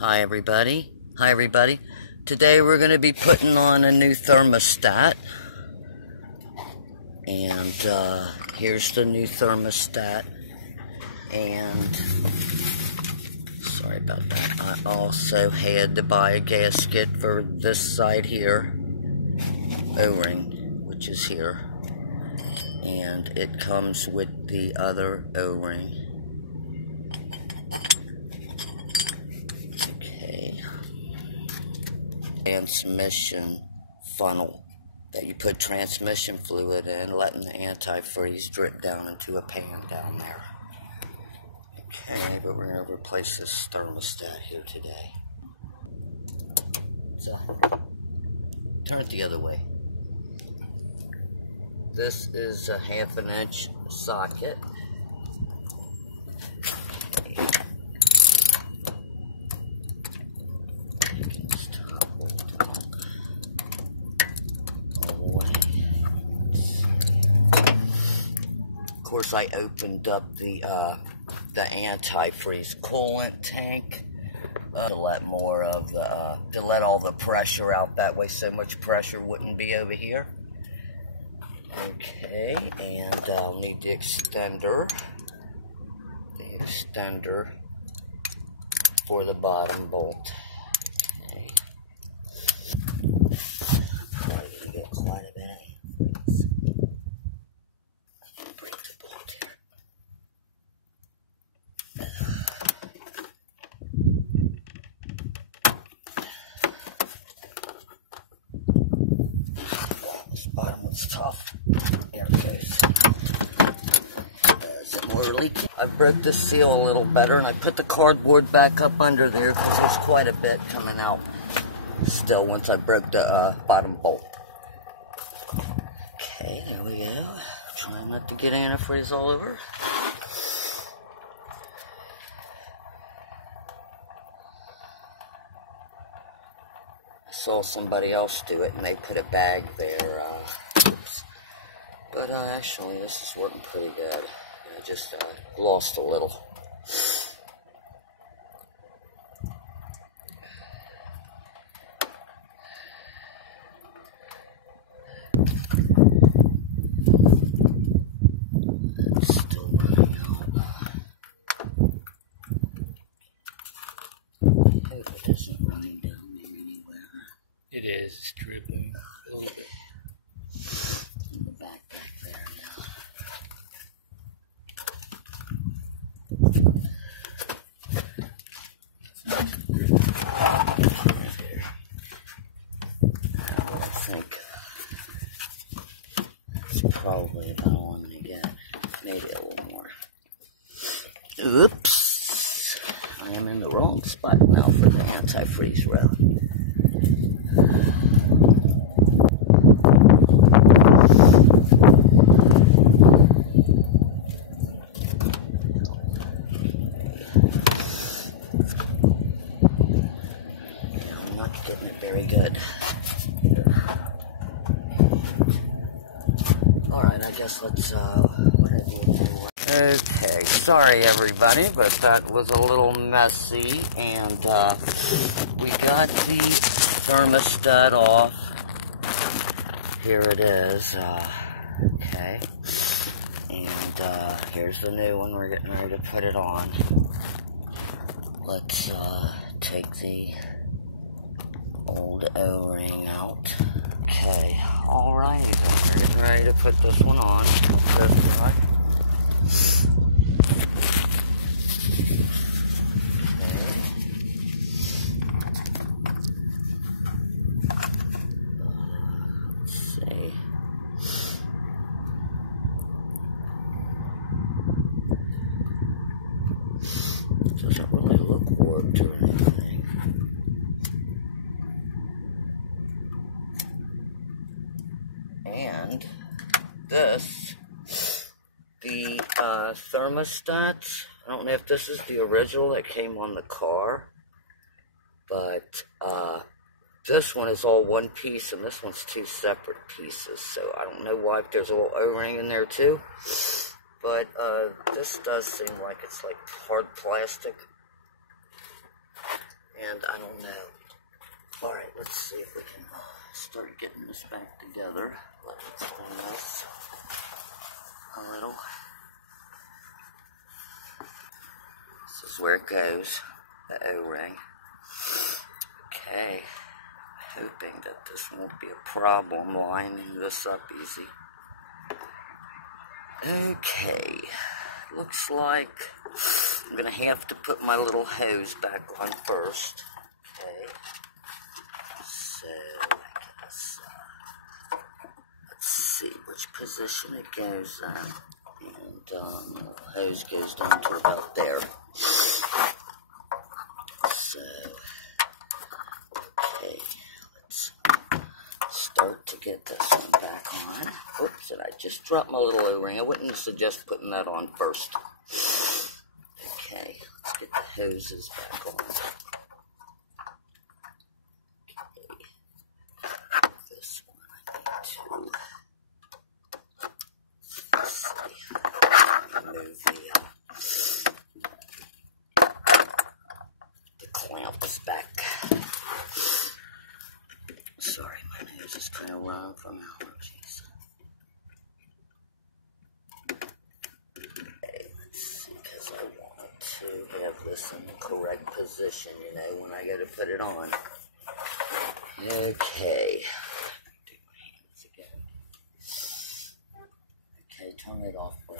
Hi everybody. Today we're going to be putting on a new thermostat. And here's the new thermostat. And sorry about that. I also had to buy a gasket for this side here. O-ring, which is here. And it comes with the other O-ring. Transmission funnel that you put transmission fluid in, letting the antifreeze drip down into a pan down there. Okay, but we're going to replace this thermostat here today. So, turn it the other way. This is a 1/2 inch socket. Of course, I opened up the antifreeze coolant tank to let more of the to let all the pressure out. That way, so much pressure wouldn't be over here. Okay, and I'll need the extender for the bottom bolt. Okay, probably gonna get quite a bit. Bottom one's tough. There it goes. Is it more leaky? I broke the seal a little better, and I put the cardboard back up under there because there's quite a bit coming out still once I broke the bottom bolt. Okay, there we go. Trying not to get antifreeze all over. Saw somebody else do it and they put a bag there, but actually this is working pretty good. I just lost a little. It's still running out. I hope it isn't running down there anywhere. It is. It's dripping a little bit. In the back there now. I think that's probably about all I'm going to get. Maybe a little more. Oops. I am in the wrong spot now for the antifreeze row. Getting it very good. Alright, I guess let's, okay, sorry everybody, but that was a little messy, and, we got the thermostat off. Here it is, okay, and, here's the new one. We're getting ready to put it on. Let's, take the old O-ring out. Okay, alright, we're getting ready to put this one on. This side. Okay. Let's see. Doesn't really look warped or anything. And this, the thermostat, I don't know if this is the original that came on the car, but this one is all one piece and this one's two separate pieces, so I don't know why, if there's a little O-ring in there too, but this does seem like it's like hard plastic, and I don't know. Alright, let's see if we can start getting this back together. Let's explain this a little. This is where it goes, the O-ring. Okay, hoping that this won't be a problem lining this up easy. Okay, looks like I'm gonna have to put my little hose back on first. Okay, so I guess, let's see which position it goes in. And the hose goes down to about there. So, okay, let's start to get this one back on. Oops, and I just dropped my little O-ring. I wouldn't suggest putting that on first. Okay, let's get the hoses back on. Okay, this one I need to, let's see, remove the clamps back. Sorry, my nose is kind of running from allergies. Okay, let's see, because I want to have this in the correct position, you know, when I go to put it on. Okay. Do my hands again. Okay, turn it off, boy.